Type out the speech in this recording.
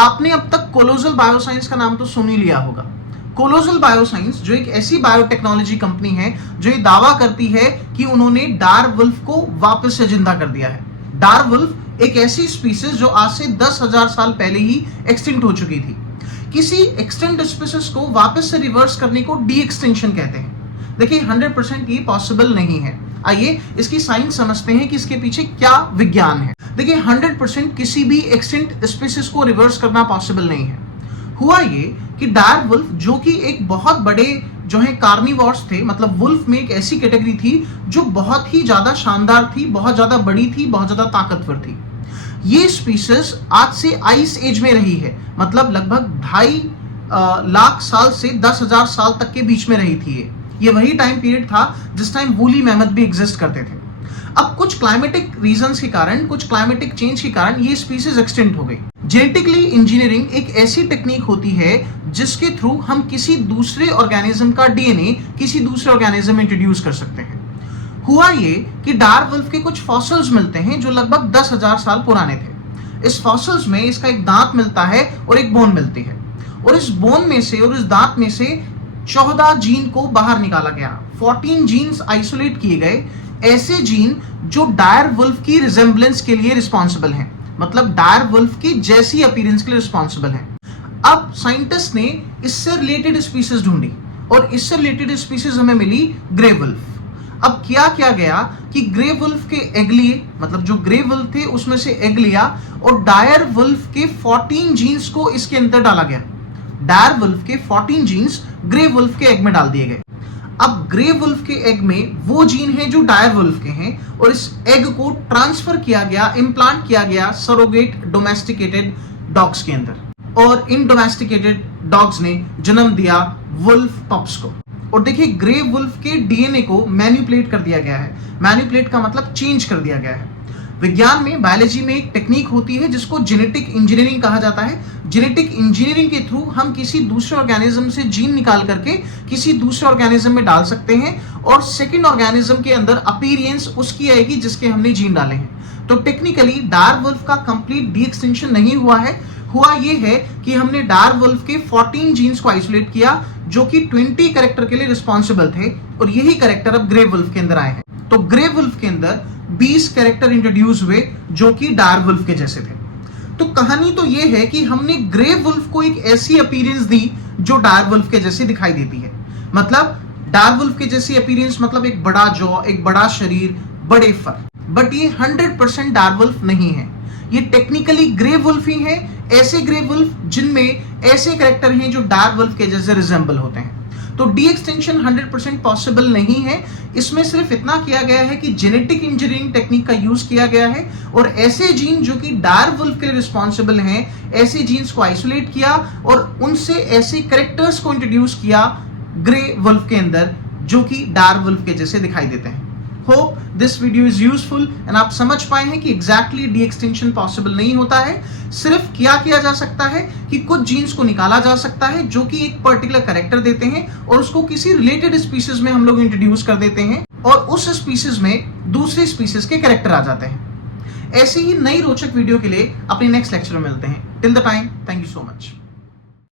आपने अब तक कोलोजल बायोसाइंस का नाम तो सुन ही लिया होगा। कोलोजल बायोसाइंस जो एक ऐसी बायोटेक्नोलॉजी कंपनी है जो ये दावा करती है कि उन्होंने डार्वुल्फ को वापस से जिंदा कर दिया है। डार्वुल्फ एक ऐसी स्पीसीज जो आज से 10,000 साल पहले ही एक्सटिंक्ट हो चुकी थी। किसी एक्सटिंक्ट स्पीसीज को वापस से रिवर्स करने को डी एक्सटिंक्शन कहते हैं। देखिए 100% ये पॉसिबल नहीं है। आइए इसकी साइंस समझते हैं कि इसके पीछे क्या विज्ञान है। देखिए 100% किसी भी एक्सटिंक्ट स्पीसीज को रिवर्स करना पॉसिबल नहीं है। हुआ ये कि डार्वुल्फ जो कि एक बहुत बड़े जो है कार्निवोर्स थे, मतलब वुल्फ में एक ऐसी कैटेगरी थी जो बहुत ही ज्यादा शानदार थी, बहुत ज्यादा बड़ी थी, बहुत ज्यादा ताकतवर थी। ये स्पीसीज आज से आइस एज में रही है, मतलब लगभग 2.5 लाख साल से 10,000 साल तक के बीच में रही थी। ये वही टाइम पीरियड था जिस टाइम वूली मैमथ भी एग्जिस्ट करते थे। अब कुछ क्लाइमेटिक रीजंस के कारण, कुछ क्लाइमेटिक चेंज के कारण ये स्पीसीज एक्सटिंक्ट हो गई। जेनेटिकली इंजीनियरिंग एक ऐसी टेक्निक होती है जिसके थ्रू हम किसी दूसरे ऑर्गेनिज्म का डीएनए किसी दूसरे ऑर्गेनिज्म में इंट्रोड्यूस कर सकते हैं। हुआ ये कि डार्वुल्फ के कुछ फॉसिल्स मिलते हैं जो लगभग 10,000 साल पुराने थे। इस फॉसिल्स में इसका एक दांत मिलता है और एक बोन मिलती है, और इस बोन में से और इस दांत में से 14 जीन को बाहर निकाला गया। 14 जीन्स आइसोलेट किए गए, ऐसे जीन जो डायरवुल्फ की रिजेम्बलेंस के लिए रिस्पॉन्सिबल हैं, मतलब डायरवुल्फ की जैसी अपीयरेंस के लिए रिस्पॉन्सिबल हैं। अब साइंटिस्ट ने इससे रिलेटेड स्पीसीज ढूंढी और इससे रिलेटेड स्पीसीज हमें मिली ग्रे वुल्फ। अब क्या किया गया कि ग्रे वुल्फ के एग लिए, मतलब जो ग्रे वुल्फ थे उसमें से एग लिया और डायर वुल्फ के 14 जीन्स को इसके अंदर डाला गया। डायर वुल्फ के 14 जीन्स ग्रे वुल्फ के एग में डाल दिए गए। अब ग्रे वुल्फ के एग में वो जीन है जो डायर वुल्फ के हैं, और इस एग को ट्रांसफर किया गया, इम्प्लांट किया गया सरोगेट डोमेस्टिकेटेड डॉग्स के अंदर, और इन डोमेस्टिकेटेड डॉग्स ने जन्म दिया वुल्फ पप्स को। और देखिए ग्रे वुल्फ के डीएनए को मैनिपुलेट कर दिया गया है। मैनिपुलेट का मतलब चेंज कर दिया गया है। विज्ञान में, बायोलॉजी में एक टेक्निक होती है जिसको जेनेटिक इंजीनियरिंग कहा जाता है। जेनेटिक इंजीनियरिंग के थ्रू हम किसी दूसरे ऑर्गेनिज्म से जीन निकाल करके किसी दूसरे ऑर्गेनिज्म में डाल सकते हैं, और सेकंड ऑर्गेनिज्म के अंदर अपीयरेंस उसकी आएगी जिसके हमने जीन डाले हैं। तो टेक्निकली डार्वुल्फ का कंप्लीट डी एक्सटिंक्शन नहीं हुआ है। हुआ ये है कि हमने डार्वुल्फ के 14 जीन्स को आइसोलेट किया जो कि 20 कैरेक्टर के लिए रिस्पॉन्सिबल थे, और यही कैरेक्टर अब ग्रे वुल्फ के अंदर आए हैं। तो ग्रे वुल्फ के अंदर 20 कैरेक्टर इंट्रोड्यूस हुए जो कि डार्वुल्फ के जैसे थे। तो कहानी तो ये है कि हमने ग्रे वुल्फ को एक ऐसी अपीयरेंस दी जो डार्वुल्फ के जैसी दिखाई देती है। मतलब डार्वुल्फ के जैसी अपीयरेंस मतलब एक बड़ा जॉ, एक बड़ा शरीर, बड़े फर। बट ये 100% डार्वुल्फ नहीं है, ये टेक्निकली ग्रे वुल्फ ही है। ऐसे ग्रे वुल्फ जिनमें ऐसे कैरेक्टर हैं जो डार्वुल्फ के जैसे रिजेंबल होते हैं। तो डी एक्सटिंक्शन 100% पॉसिबल नहीं है। इसमें सिर्फ इतना किया गया है कि जेनेटिक इंजीनियरिंग टेक्निक का यूज किया गया है, और ऐसे जीन जो कि डार्वुल्फ के लिए रिस्पॉन्सिबल हैं, ऐसे जीन्स को आइसोलेट किया और उनसे ऐसे कैरेक्टर्स को इंट्रोड्यूस किया ग्रे वुल्फ के अंदर जो कि डार्वुल्फ के जैसे दिखाई देते हैं। Hope this video is useful and आप समझ पाए हैं कि एग्जैक्टली डी एक्सटिंक्शन पॉसिबल नहीं होता है। सिर्फ क्या किया जा सकता है कि कुछ जीन्स को निकाला जा सकता है जो कि एक पर्टिकुलर कैरेक्टर देते हैं, और उसको किसी रिलेटेड स्पीसीज में हम लोग इंट्रोड्यूस कर देते हैं, और उस स्पीसीज में दूसरी स्पीसीज के कैरेक्टर आ जाते हैं। ऐसी ही नई रोचक वीडियो के लिए अपने नेक्स्ट लेक्चर में मिलते हैं। Till the time, thank you so much.